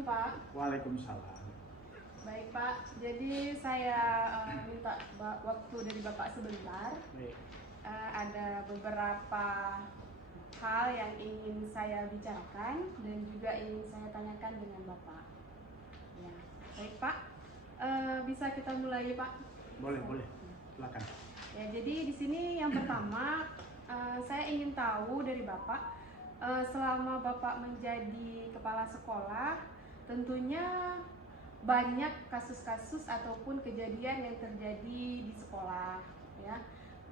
Assalamualaikum Pak. Waalaikumsalam. Baik Pak, jadi saya minta waktu dari Bapak sebentar. Baik. Ada beberapa hal yang ingin saya bicarakan dan juga ingin saya tanyakan dengan Bapak. Ya, baik Pak. Bisa kita mulai Pak? Boleh. Silakan. Ya, jadi di sini yang pertama saya ingin tahu dari Bapak, selama Bapak menjadi kepala sekolah, tentunya banyak kasus-kasus ataupun kejadian yang terjadi di sekolah, ya,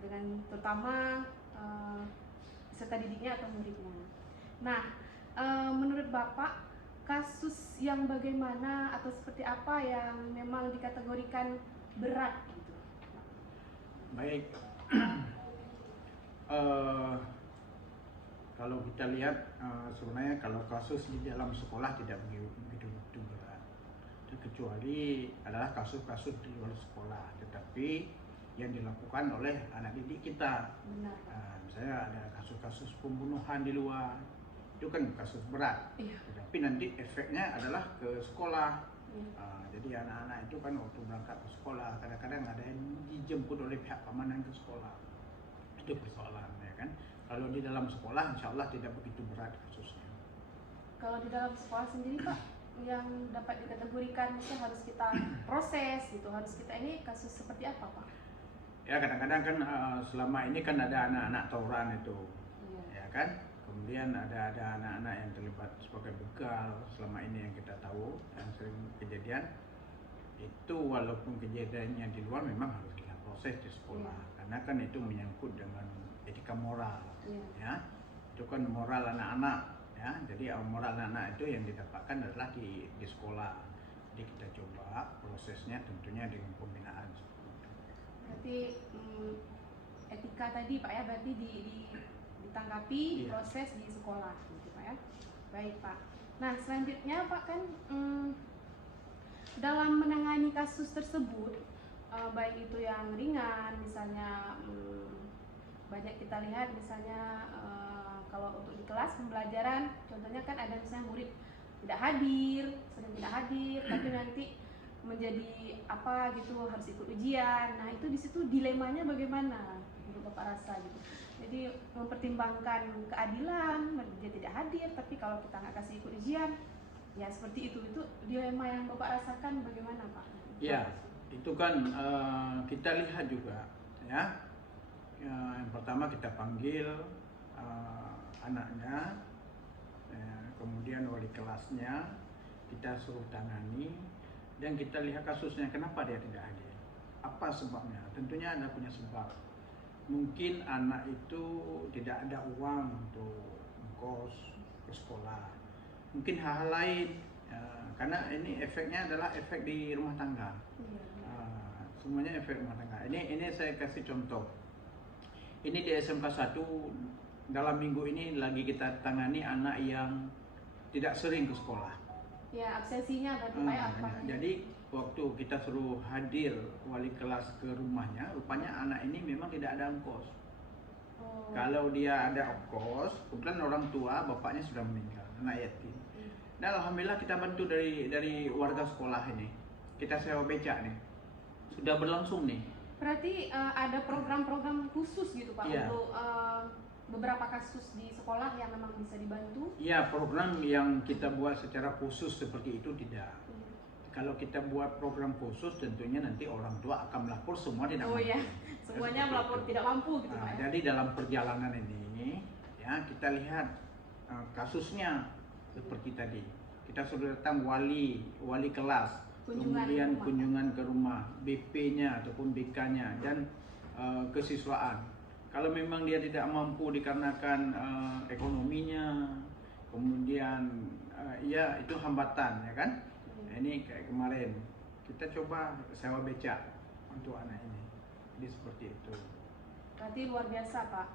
dengan terutama peserta didiknya atau muridnya. Nah, menurut Bapak, kasus yang bagaimana atau seperti apa yang memang dikategorikan berat gitu? Baik. Kalau kita lihat sebenarnya kalau kasus di dalam sekolah tidak begitu berat, kecuali adalah kasus-kasus di luar sekolah, tetapi yang dilakukan oleh anak didik kita. Benar. Misalnya ada kasus-kasus pembunuhan di luar, itu kan kasus berat. Iya. Tetapi nanti efeknya adalah ke sekolah. Iya. Jadi anak-anak itu kan waktu berangkat ke sekolah kadang-kadang ada yang dijemput oleh pihak keamanan ke sekolah. Itu persoalan, ya kan. Kalau di dalam sekolah insya Allah tidak begitu berat kasusnya. Kalau di dalam sekolah sendiri Pak, yang dapat dikategorikan mungkin harus kita proses gitu, harus kita ini kasus seperti apa Pak? Ya kadang-kadang kan selama ini kan ada anak-anak tawuran itu, Iya. ya kan. Kemudian ada anak-anak yang terlibat sebagai begal selama ini yang kita tahu, yang sering kejadian. Itu walaupun kejadiannya di luar memang harus kita proses di sekolah, karena kan itu menyangkut dengan etika moral, ya. Itu kan moral anak-anak, ya. Jadi moral anak-anak itu yang didapatkan adalah di sekolah. Jadi kita coba prosesnya tentunya dengan pembinaan. Berarti etika tadi Pak ya, berarti ditanggapi, diproses di sekolah gitu Pak ya. Baik Pak. Nah selanjutnya Pak kan dalam menangani kasus tersebut, baik itu yang ringan misalnya, banyak kita lihat misalnya kalau untuk di kelas pembelajaran contohnya kan ada misalnya murid tidak hadir, sering tidak hadir, tapi nanti menjadi apa gitu harus ikut ujian. Nah itu di situ dilemanya bagaimana untuk Bapak rasa gitu. Jadi mempertimbangkan keadilan, dia tidak hadir, tapi kalau kita nggak kasih ikut ujian, ya seperti itu dilema yang Bapak rasakan bagaimana Pak? Ya, itu kan kita lihat juga, ya. Yang pertama kita panggil anaknya, kemudian wali kelasnya, kita suruh tangani, dan kita lihat kasusnya kenapa dia tidak hadir, apa sebabnya. Tentunya ada punya sebab. Mungkin anak itu tidak ada uang untuk ongkos ke sekolah, mungkin hal-hal lain, karena ini efeknya adalah efek di rumah tangga. Semuanya efek rumah tangga. Ini saya kasih contoh. Ini di SMK 1 dalam minggu ini lagi kita tangani anak yang tidak sering ke sekolah. Ya, absensinya berarti Pak apa? Jadi waktu kita suruh hadir wali kelas ke rumahnya, rupanya anak ini memang tidak ada ongkos. Kalau dia ada ongkos, kebetulan orang tua bapaknya sudah meninggal, anak yatim. Dan alhamdulillah kita bantu dari warga sekolah ini. Kita sewa becak nih. Sudah berlangsung nih. Berarti ada program-program khusus gitu Pak, Iya. Untuk beberapa kasus di sekolah yang memang bisa dibantu? Iya, program yang kita buat secara khusus seperti itu tidak. Kalau kita buat program khusus, tentunya nanti orang tua akan melapor semua tidak mampu. Iya, semuanya melapor tidak mampu gitu Pak. Jadi dalam perjalanan ini, ya kita lihat kasusnya seperti tadi. Kita sudah datang wali kelas, kemudian kunjungan ke rumah, BP-nya ataupun BK-nya, dan kesiswaan. Kalau memang dia tidak mampu dikarenakan ekonominya, kemudian ya itu hambatan, ya kan? Ini kayak kemarin kita coba sewa becak untuk anak ini, jadi seperti itu. Berarti luar biasa Pak.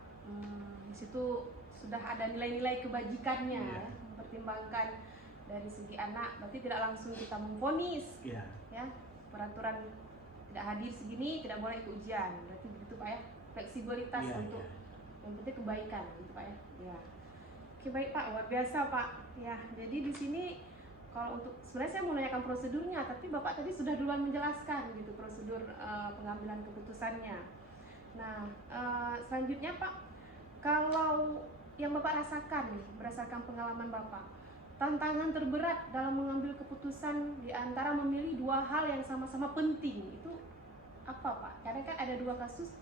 Di situ sudah ada nilai-nilai kebajikannya, mempertimbangkan dari segi anak. Berarti tidak langsung kita memvonis, ya peraturan tidak hadir segini tidak boleh ikut ujian. Berarti begitu Pak ya. Fleksibilitas untuk yang penting kebaikan gitu Pak ya. Ya. Oke baik Pak, luar biasa Pak. Ya, jadi di sini kalau untuk sebenarnya saya mau nanyakan prosedurnya, tapi Bapak tadi sudah duluan menjelaskan gitu prosedur pengambilan keputusannya. Nah, selanjutnya Pak, kalau yang Bapak rasakan nih berdasarkan pengalaman Bapak, tantangan terberat dalam mengambil keputusan di antara memilih dua hal yang sama-sama penting itu apa Pak? Karena kan ada dua kasus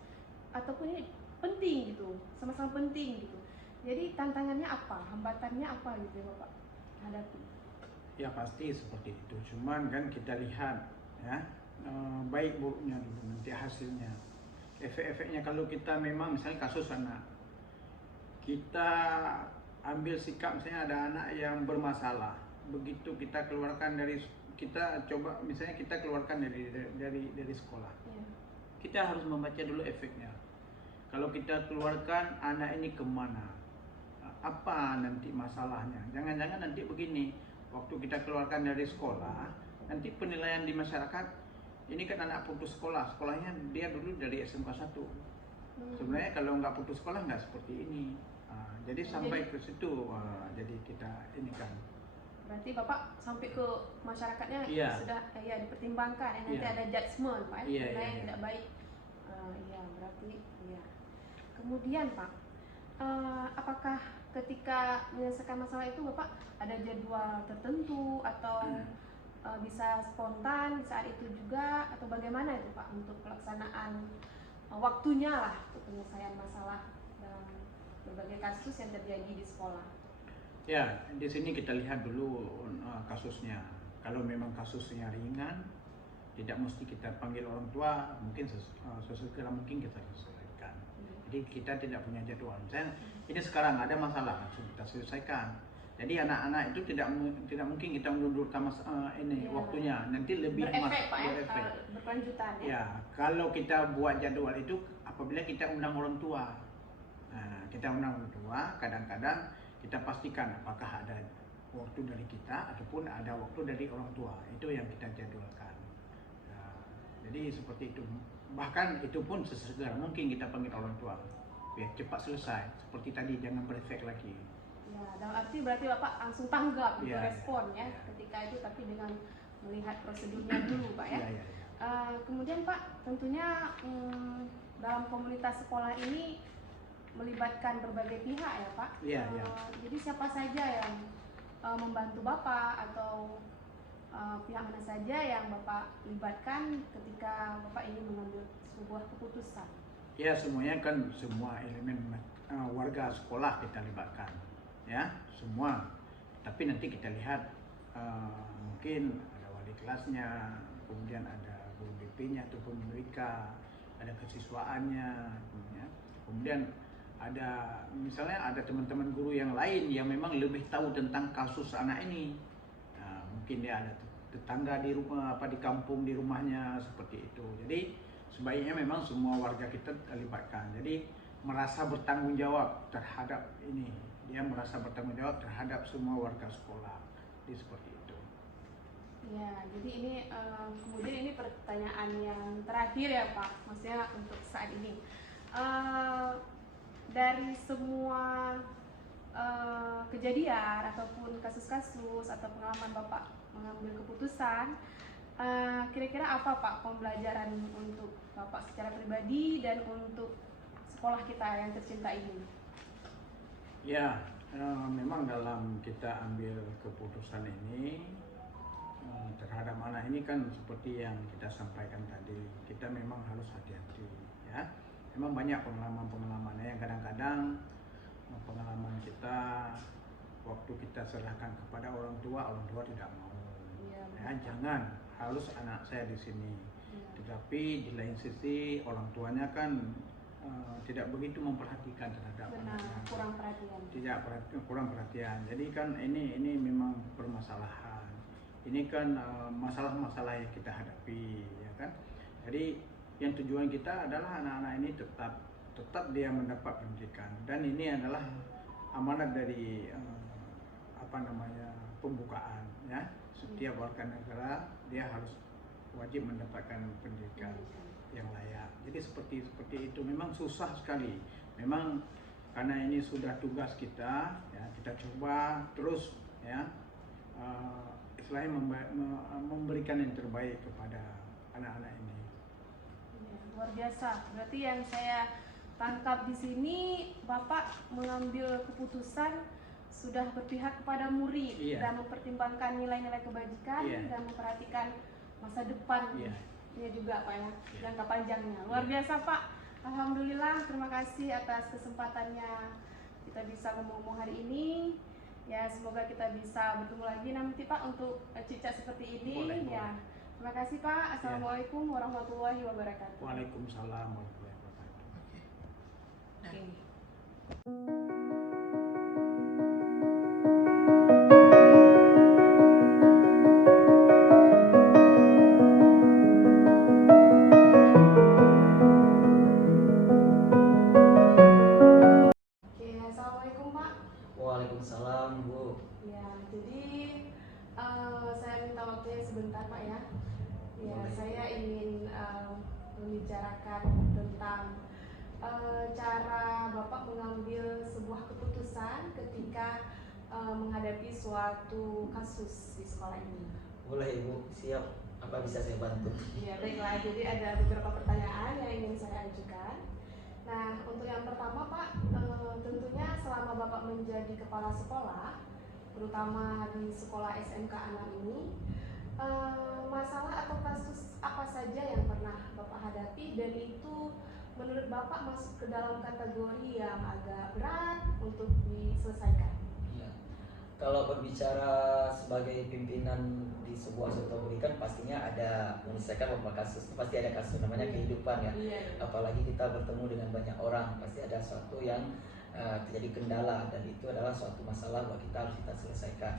ataupun ini penting gitu, sama-sama penting gitu. Jadi tantangannya apa, hambatannya apa gitu ya Bapak hadapi? Ya pasti seperti itu. Cuman kan kita lihat ya baik buruknya dulu nanti hasilnya. Efek-efeknya kalau kita memang misalnya kasus anak, kita ambil sikap misalnya ada anak yang bermasalah, begitu kita keluarkan dari kita coba misalnya kita keluarkan dari sekolah, Ya. kita harus membaca dulu efeknya. Kalau kita keluarkan anak ini kemana, apa nanti masalahnya? Jangan-jangan nanti begini, waktu kita keluarkan dari sekolah, nanti penilaian di masyarakat, ini kan anak putus sekolah, sekolahnya dia dulu dari SMK 1. Sebenarnya kalau nggak putus sekolah nggak seperti ini. Jadi sampai ke situ, jadi kita ini kan. Berarti Bapak sampai ke masyarakatnya Iya. sudah ya dipertimbangkan ya, nanti Iya. ada judgement Pak, Iya, mana iya, yang iya. tidak baik. Iya, berarti iya. Kemudian Pak, apakah ketika menyelesaikan masalah itu Bapak ada jadwal tertentu atau bisa spontan di saat itu juga, atau bagaimana itu Pak untuk pelaksanaan waktunya lah untuk penyelesaian masalah dalam berbagai kasus yang terjadi di sekolah? Ya, di sini kita lihat dulu kasusnya. Kalau memang kasusnya ringan, tidak mesti kita panggil orang tua, mungkin sesegera mungkin kita selesaikan. Jadi kita tidak punya jadwal. Misalnya ini sekarang ada masalah, langsung kita selesaikan. Jadi anak-anak itu tidak mungkin kita mundurkan ini Ya. waktunya. Nanti lebih berefek Pak ya, berefek. berkelanjutan ya. Ya, kalau kita buat jadwal itu apabila kita undang orang tua. Nah, kita undang orang tua, kadang-kadang kita pastikan apakah ada waktu dari kita ataupun ada waktu dari orang tua. Itu yang kita jadwalkan. Nah, jadi seperti itu. Bahkan itu pun sesegera mungkin kita panggil orang tua biar cepat selesai. Seperti tadi, jangan berefek lagi. Ya, dalam arti berarti Bapak langsung tanggap gitu, Ya, respon ya, ya. ketika itu, tapi dengan melihat prosedurnya dulu Pak ya. Ya, ya, ya. Kemudian Pak, tentunya dalam komunitas sekolah ini melibatkan berbagai pihak ya Pak. Iya, iya. Jadi siapa saja yang membantu Bapak atau pihak mana saja yang Bapak libatkan ketika Bapak ingin mengambil sebuah keputusan? Ya, semuanya kan semua elemen warga sekolah kita libatkan, ya semua. Tapi nanti kita lihat mungkin ada wali kelasnya, kemudian ada guru BP-nya ataupun WK, ada kesiswaannya, ya. Kemudian ada misalnya ada teman-teman guru yang lain yang memang lebih tahu tentang kasus anak ini. Nah, mungkin dia ada tetangga di rumah di kampung di rumahnya seperti itu. Jadi sebaiknya memang semua warga kita terlibatkan. Jadi merasa bertanggung jawab terhadap ini. Dia merasa bertanggung jawab terhadap semua warga sekolah. Jadi seperti itu. Ya, jadi ini kemudian ini pertanyaan yang terakhir ya Pak, maksudnya untuk saat ini. Dari semua kejadian ataupun kasus-kasus atau pengalaman Bapak mengambil keputusan, kira-kira apa Pak pembelajaran untuk Bapak secara pribadi dan untuk sekolah kita yang tercinta ini? Ya, memang dalam kita ambil keputusan ini terhadap anak ini kan seperti yang kita sampaikan tadi, kita memang harus hati-hati, ya. Memang banyak pengalaman-pengalamannya yang kadang-kadang pengalaman kita waktu kita serahkan kepada orang tua tidak mau. Ya, jangan, harus anak saya di sini. Tetapi di lain sisi orang tuanya kan tidak begitu memperhatikan terhadap anaknya. Kurang perhatian. Kurang perhatian. Jadi kan ini memang permasalahan. Ini kan masalah-masalah yang kita hadapi, ya kan. Jadi yang tujuan kita adalah anak-anak ini tetap dia mendapat pendidikan, dan ini adalah amanat dari pembukaan, ya. Setiap warga negara dia harus wajib mendapatkan pendidikan yang layak. Jadi seperti itu memang susah sekali. Memang karena ini sudah tugas kita, ya, kita coba terus, ya. selain memberikan yang terbaik kepada anak-anak ini. Ya, luar biasa. Berarti yang saya tangkap di sini, Bapak mengambil keputusan sudah berpihak kepada murid dan mempertimbangkan nilai-nilai kebajikan dan memperhatikan masa depan juga Pak ya, jangka panjangnya. Luar biasa Pak. Alhamdulillah, terima kasih atas kesempatannya kita bisa ngomong-ngomong hari ini. Ya, semoga kita bisa bertemu lagi nanti Pak untuk cicat seperti ini. Boleh. Terima kasih Pak. Assalamualaikum warahmatullahi wabarakatuh. Waalaikumsalam warahmatullahi wabarakatuh. Oke. Assalamualaikum Pak. Waalaikumsalam Bu. Ya, jadi saya minta waktunya sebentar Pak ya. Ya, Boleh. saya ingin membicarakan tentang cara Bapak mengambil sebuah keputusan ketika menghadapi suatu kasus di sekolah ini. Boleh Ibu, siap. Apa bisa saya bantu? Ya, baiklah. Jadi ada beberapa pertanyaan yang ingin saya ajukan. Nah, untuk yang pertama Pak, tentunya selama Bapak menjadi kepala sekolah, terutama di sekolah SMK 6 ini, masalah atau kasus apa saja yang pernah Bapak hadapi dan itu menurut Bapak masuk ke dalam kategori yang agak berat untuk diselesaikan? Ya. Kalau berbicara sebagai pimpinan di sebuah sektor pendidikan, pastinya ada menyelesaikan beberapa kasus. Pasti ada kasus, namanya kehidupan ya. Apalagi kita bertemu dengan banyak orang, pasti ada sesuatu yang terjadi kendala dan itu adalah suatu masalah buat kita harus kita selesaikan.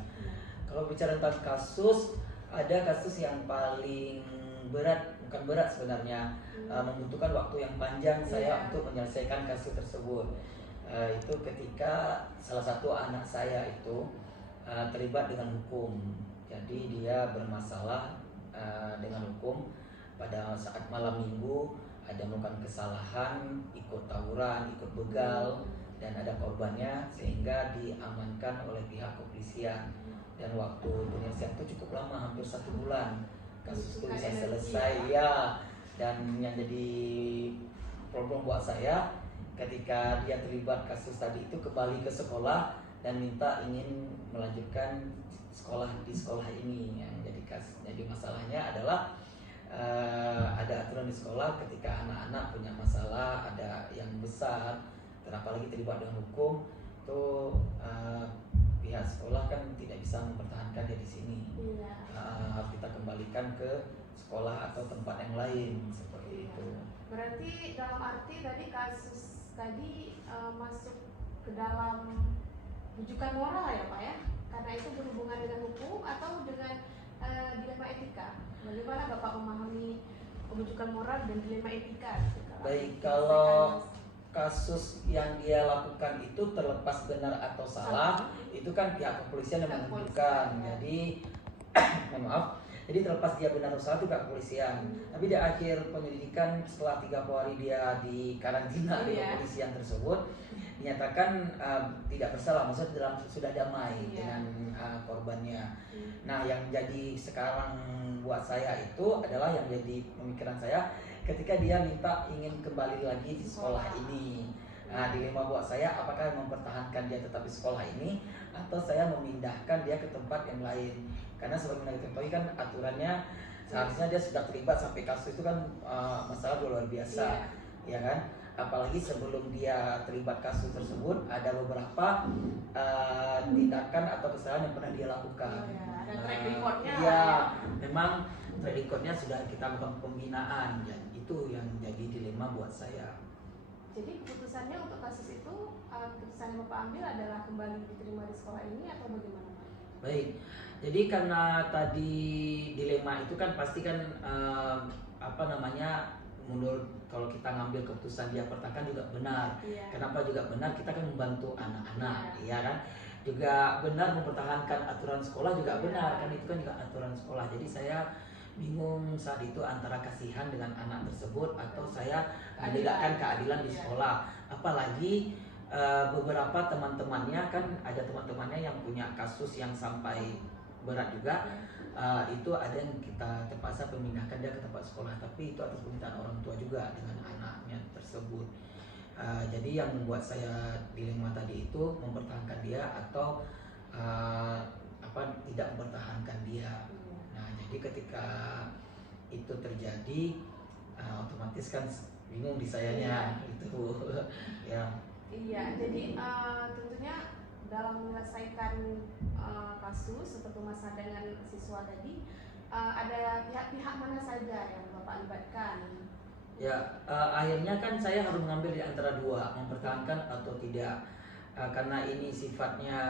Kalau bicara tentang kasus, ada kasus yang paling berat, bukan berat sebenarnya, membutuhkan waktu yang panjang saya untuk menyelesaikan kasus tersebut. Itu ketika salah satu anak saya itu terlibat dengan hukum. Jadi dia bermasalah dengan hukum pada saat malam minggu, ada melakukan kesalahan, ikut tawuran, ikut begal, dan ada korbannya sehingga diamankan oleh pihak kepolisian. Dan waktu penyelesaian itu cukup lama, hampir 1 bulan kasus itu bisa selesai ya. Dan yang jadi problem buat saya ketika dia terlibat kasus tadi itu kembali ke sekolah dan minta ingin melanjutkan sekolah di sekolah ini. Yang jadi masalahnya adalah ada aturan di sekolah ketika anak-anak punya masalah, ada yang besar, dan apalagi terlibat dengan hukum, itu pihak sekolah kan tidak bisa mempertahankan dia di sini. Harus kita kembalikan ke sekolah atau tempat yang lain seperti itu. Berarti dalam arti tadi kasus tadi masuk ke dalam rujukan moral ya Pak ya? Karena itu berhubungan dengan hukum atau dengan dilema etika. Bagaimana Bapak memahami rujukan moral dan dilema etika? Baik, kalau kasus yang dia lakukan itu terlepas benar atau salah, itu kan pihak kepolisian yang menentukan. Jadi mohon maaf, jadi terlepas dia benar atau salah itu pihak kepolisian. Tapi di akhir penyelidikan setelah 30 hari dia di karantina di kepolisian tersebut dinyatakan tidak bersalah, maksudnya sudah damai dengan korbannya. Nah, yang jadi sekarang buat saya itu adalah yang jadi pemikiran saya ketika dia minta ingin kembali lagi di sekolah ini. Nah, dilema buat saya, apakah mempertahankan dia tetap di sekolah ini atau saya memindahkan dia ke tempat yang lain. Karena sebagaimana kita ketahui kan aturannya seharusnya dia sudah terlibat sampai kasus itu kan masalah luar biasa, ya kan? Apalagi sebelum dia terlibat kasus tersebut ada beberapa tindakan atau kesalahan yang pernah dia lakukan. Ada track recordnya. Iya, memang track recordnya sudah kita lakukan pembinaan, dan itu yang jadi dilema buat saya. Jadi keputusannya untuk kasus itu, keputusan yang Bapak ambil adalah kembali diterima di sekolah ini atau bagaimana Pak? Baik, jadi karena tadi dilema itu kan pasti kan menurut kalau kita ngambil keputusan dia pertahankan juga benar. Kenapa juga benar? Kita kan membantu anak-anak, ya kan? Juga benar mempertahankan aturan sekolah juga benar, kan itu kan juga aturan sekolah. Jadi saya bingung saat itu antara kasihan dengan anak tersebut atau saya menegakkan keadilan di sekolah. Apalagi beberapa teman-temannya kan ada teman-temannya yang punya kasus yang sampai berat juga, itu ada yang kita terpaksa memindahkan dia ke tempat sekolah, tapi itu atas permintaan orang tua juga dengan anaknya tersebut. Jadi yang membuat saya dilema tadi itu mempertahankan dia atau tidak mempertahankan dia. Nah, jadi ketika itu terjadi, otomatis kan bingung di sayanya gitu. Ya. Iya, jadi tentunya dalam menyelesaikan kasus seperti masalah dengan siswa tadi, ada pihak-pihak mana saja yang Bapak libatkan? Ya, akhirnya kan saya harus mengambil di antara dua, mempertahankan atau tidak. Karena ini sifatnya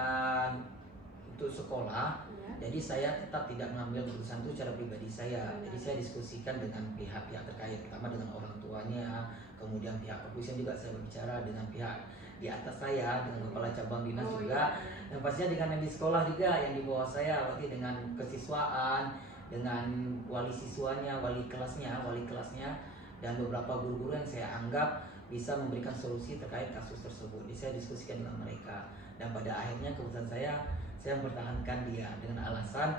untuk sekolah, jadi saya tetap tidak mengambil keputusan itu secara pribadi saya. Jadi saya diskusikan dengan pihak-pihak terkait, pertama dengan orang tuanya, kemudian pihak kepolisian juga saya berbicara dengan pihak di atas saya, dengan kepala cabang dinas juga, dan pastinya dengan yang di sekolah juga, yang di bawah saya, berarti dengan kesiswaan, dengan wali siswanya, wali kelasnya, dan beberapa guru-guru yang saya anggap bisa memberikan solusi terkait kasus tersebut. Jadi saya diskusikan dengan mereka, dan pada akhirnya keputusan saya mempertahankan dia dengan alasan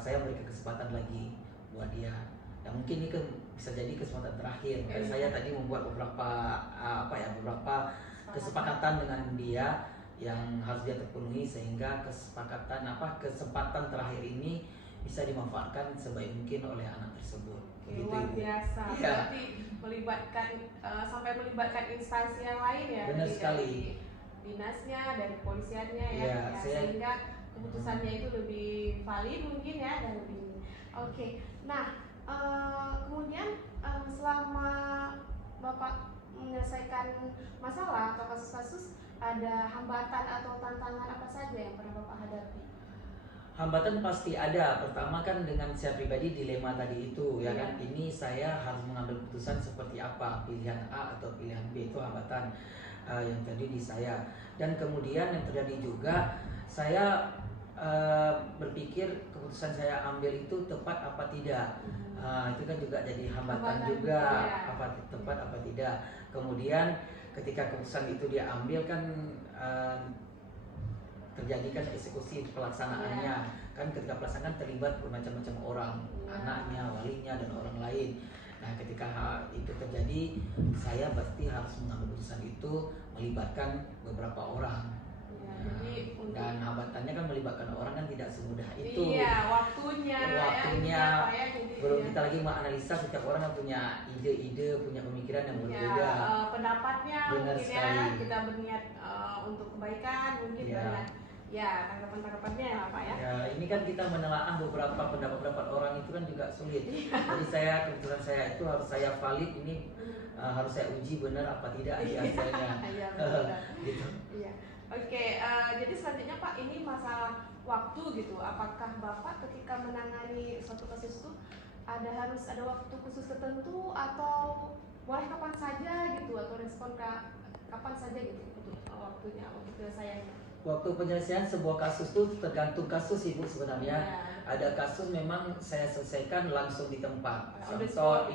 saya memberikan kesempatan lagi buat dia. Dan mungkin ini bisa jadi kesempatan terakhir. Saya tadi membuat beberapa beberapa kesepakatan dengan dia yang harus dia terpenuhi, sehingga kesempatan terakhir ini bisa dimanfaatkan sebaik mungkin oleh anak tersebut. Luar biasa. Berarti sampai melibatkan instansi yang lain ya. Benar sekali. Dinasnya, dari kepolisiannya ya, sehingga keputusannya itu lebih valid mungkin ya, dan lebih oke. Nah, kemudian selama Bapak menyelesaikan masalah atau kasus-kasus, ada hambatan atau tantangan apa saja yang pernah Bapak hadapi? Hambatan pasti ada. Pertama kan dengan saya pribadi dilema tadi itu ya kan, ini saya harus mengambil keputusan seperti apa, pilihan A atau pilihan B, itu hambatan yang terjadi di saya. Dan kemudian yang terjadi juga, saya berpikir keputusan saya ambil itu tepat apa tidak. Itu kan juga jadi hambatan juga, apa tepat apa tidak. Kemudian ketika keputusan itu dia ambil kan terjadi kan eksekusi pelaksanaannya, kan ketika pelaksanaan terlibat bermacam-macam orang, anaknya, walinya, dan orang lain. Nah, ketika hal itu terjadi, saya pasti harus mengambil keputusan itu melibatkan beberapa orang. Dan hambatannya kan melibatkan orang kan tidak semudah itu. Iya, waktunya. Belum kita lagi menganalisa, setiap orang kan punya ide-ide, punya pemikiran yang berbeda. Pendapatnya benar mungkin sekali. Ya, kita berniat untuk kebaikan, mungkin banyak. Ya, tanggapan-tanggapannya ya Pak ya. Ya, ini kan kita menelaah beberapa pendapat orang itu kan juga sulit. Jadi keputusan saya itu harus saya valid, ini harus saya uji benar apa tidak hasilnya. Iya, gitu. Iya. Oke, jadi selanjutnya Pak, ini masalah waktu gitu. Apakah Bapak ketika menangani suatu kasus itu harus ada waktu khusus tertentu, atau boleh kapan saja gitu, atau respon kapan saja gitu untuk waktunya, untuk penyelesaiannya? Waktu penyelesaian sebuah kasus itu tergantung kasus Ibu sebenarnya. Ada kasus memang saya selesaikan langsung di tempat. Contoh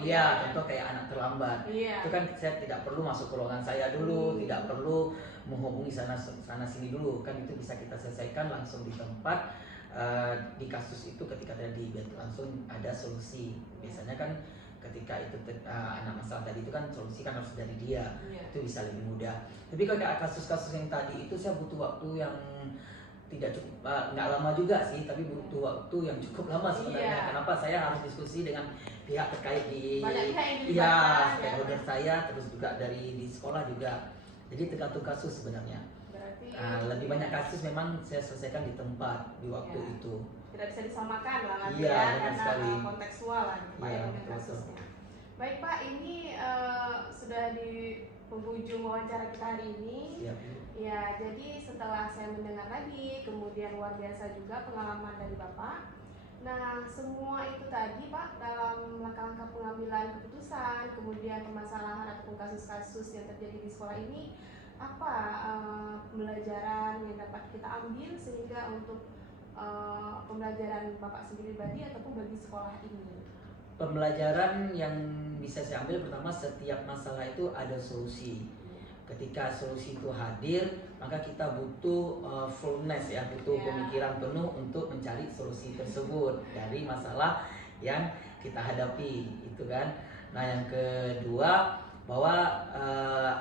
kayak anak terlambat. Itu kan saya tidak perlu masuk ke ruangan saya dulu, tidak perlu menghubungi sana sini dulu, kan itu bisa kita selesaikan langsung di tempat. Di kasus itu ketika terjadi langsung ada solusi. Biasanya kan ketika itu anak masalah tadi itu kan solusi kan harus dari dia, itu bisa lebih mudah. Tapi kalau kasus-kasus yang tadi itu saya butuh waktu yang tidak cukup, nggak lama juga sih, tapi butuh waktu yang cukup lama sebenarnya. Kenapa? Saya harus diskusi dengan pihak terkait di stakeholder saya, terus juga di sekolah juga. Jadi tergantung kasus sebenarnya. Lebih banyak kasus memang saya selesaikan di tempat, di waktu itu. Tidak bisa disamakan lah karena kontekstual lah dengan kasusnya. Baik Pak, ini sudah di penghujung wawancara kita hari ini. Ya, jadi setelah saya mendengar lagi, kemudian luar biasa juga pengalaman dari Bapak. Nah, semua itu tadi Pak, dalam langkah-langkah pengambilan keputusan, kemudian permasalahan ataupun kasus-kasus yang terjadi di sekolah ini, apa pembelajaran yang dapat kita ambil sehingga untuk pembelajaran Bapak sendiri pribadi ataupun bagi sekolah ini? Pembelajaran yang bisa saya ambil, pertama, setiap masalah itu ada solusi. ketika solusi itu hadir, maka kita butuh fullness ya, butuh pemikiran penuh untuk mencari solusi tersebut dari masalah yang kita hadapi, itu kan. Nah, yang kedua, bahwa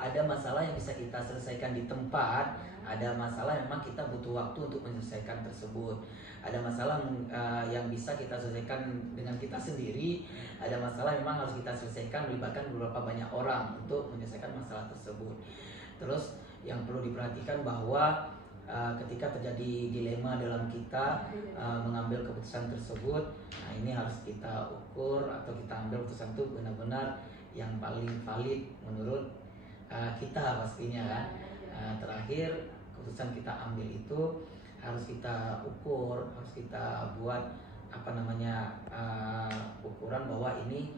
ada masalah yang bisa kita selesaikan di tempat, ada masalah yang memang kita butuh waktu untuk menyelesaikan tersebut. Ada masalah yang bisa kita selesaikan dengan kita sendiri, ada masalah yang memang harus kita selesaikan melibatkan beberapa banyak orang untuk menyelesaikan masalah tersebut. Terus yang perlu diperhatikan bahwa ketika terjadi dilema dalam kita mengambil keputusan tersebut, nah ini harus kita ukur atau kita ambil keputusan itu benar-benar yang paling valid menurut kita pastinya kan. Terakhir, keputusan kita ambil itu harus kita ukur, harus kita buat ukuran bahwa ini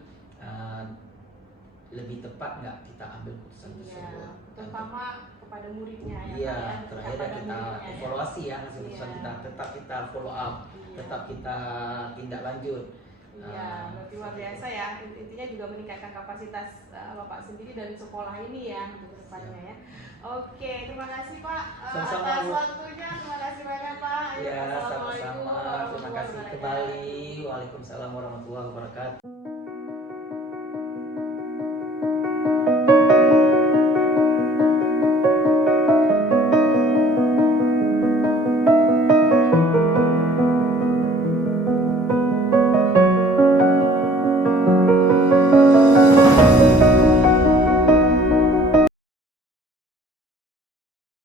lebih tepat nggak kita ambil keputusan tersebut. Terutama kepada muridnya ya. Iya, terakhir kita evaluasi ya hasil keputusan kita, tetap kita follow up, tetap kita tindak lanjut. Iya, berarti luar biasa ya. Intinya juga meningkatkan kapasitas Bapak sendiri dan sekolah ini ya untuk kedepannya ya. Oke, terima kasih Pak atas waktunya. Terima kasih banyak Pak. Ya, sama-sama. Terima kasih kembali. Waalaikumsalam warahmatullahi wabarakatuh.